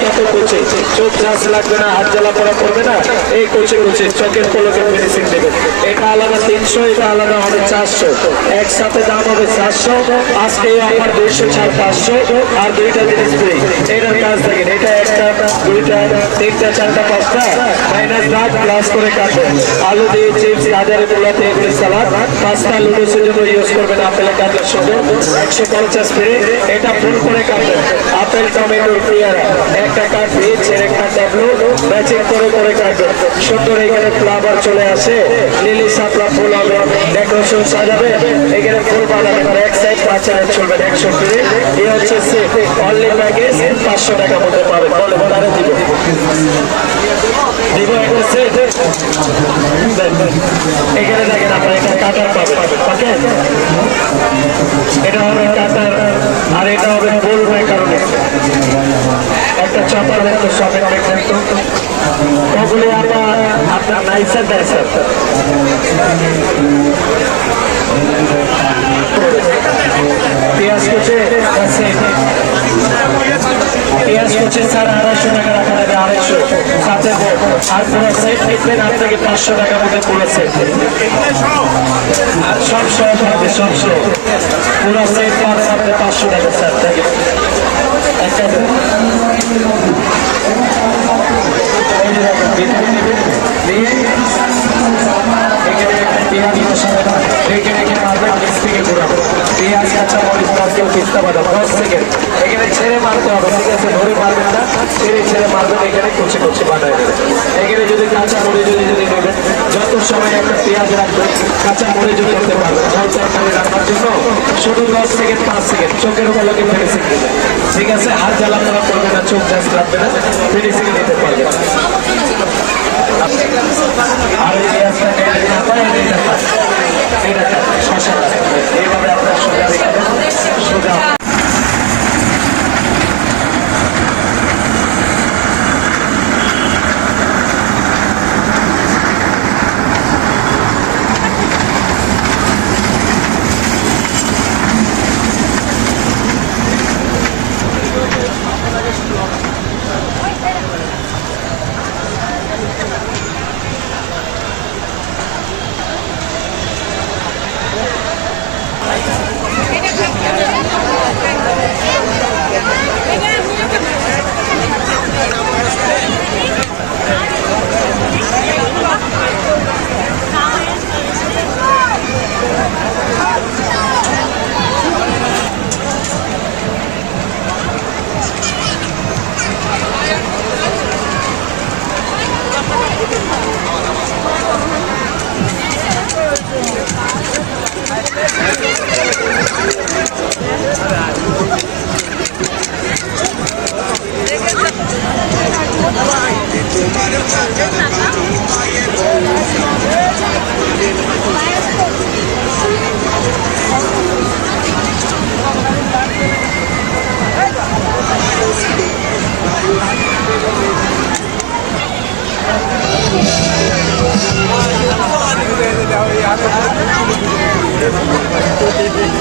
বিখ্যাত কোচে, চোখ ঝাঁজ লাগবে না, হাত জ্বালা পড়া করবে না, এই কোচে চোখের পলকে মেডিসিন দেবে। এটা আলাদা 300, এটা আলাদা হবে 400, একসাথে দাম হবে 400। আজকে আমার 200 ছাড় 500, আর দুইটা জিনিস ফ্রি। এটার কাজ দেখেন, এটা একটা, দুইটা, তিনটা, চারটা, পাঁচটা, মাইনাস দাঁত প্লাস করে কাটবে। আলু দিয়ে চিপস, গাজরের পোলাতে এগুলি সালাদ, 5টা লুডোসের জন্য ইউজ করবেন আপেলের কাটলের সঙ্গে 150 ফ্রি। এটা ফুল করে কাটবেন, আপেল, টমেটো, পেয়ারা, একটা কাঠ বীজ, একটা ডাবলু ম্যাচিং করে করে কাটবেন। সুন্দর এখানে ফ্লাওয়ার চলে আসে, লিলি সাপলা ফুল হবে, ডেকোরেশন সাজাবে, এখানে ফুল বানাবে, এক সাইড 5 চলবে 100 ফ্রি। এই হচ্ছে সেট, অনলি প্যাকেজ 500 টাকা মধ্যে পাবেন। বলে বলারে দিব একটা সেট। এখানে দেখেন আপনার এটা কাটার পাবেন, ওকে? এটা হবে কাটার, আর এটা হবে বলবে কারণে একটা চপার মতো সবের দেখেন তো, ওগুলি আপনার নাইসার ডাইসার। পেঁয়াজ কুচে স্যার 250 টাকা রাখা যাবে, 250 সাথে আর পুরো সেট নিচ্ছেন আপনাকে 500 টাকার মধ্যে পুরো সেট, সব সব হবে, সব সব পুরো সেট পাবেন আপনি 500 টাকা স্যার। দেখেন একটা পেঁয়াজ রেখে রেখে মারবেন, নিচ থেকে ঘুরাবো। পেঁয়াজ, কাঁচা মরিচ, নারকেল, পিস্তা বাদাম 10 সেকেন্ড এখানে ছেড়ে মারতে হবে, ঠিক আছে? ধরে মারবেন না, ছেড়ে মারবেন, এখানে কুচি কুচি বানায় দেবেন। এখানে যদি কাঁচা মরিচ যদি নেবেন, যত সময় একটা পেঁয়াজ রাখবেন, কাঁচা মরিচ যদি করতে পারবেন, ঝাল তরকারি রান্নার জন্য শুধু 10 সেকেন্ড 5 সেকেন্ড চোখের উপলকে ফিনিশিং দেবেন, ঠিক আছে? হাত জ্বালাপোড়া করবে না, চোখ ঝাঁজ লাগবে না, ফিনিশিং দিতে পারবেন। আর এই পেঁয়াজটা শশা এইভাবে আপনার সোজা রেখে সোজা। Thank you.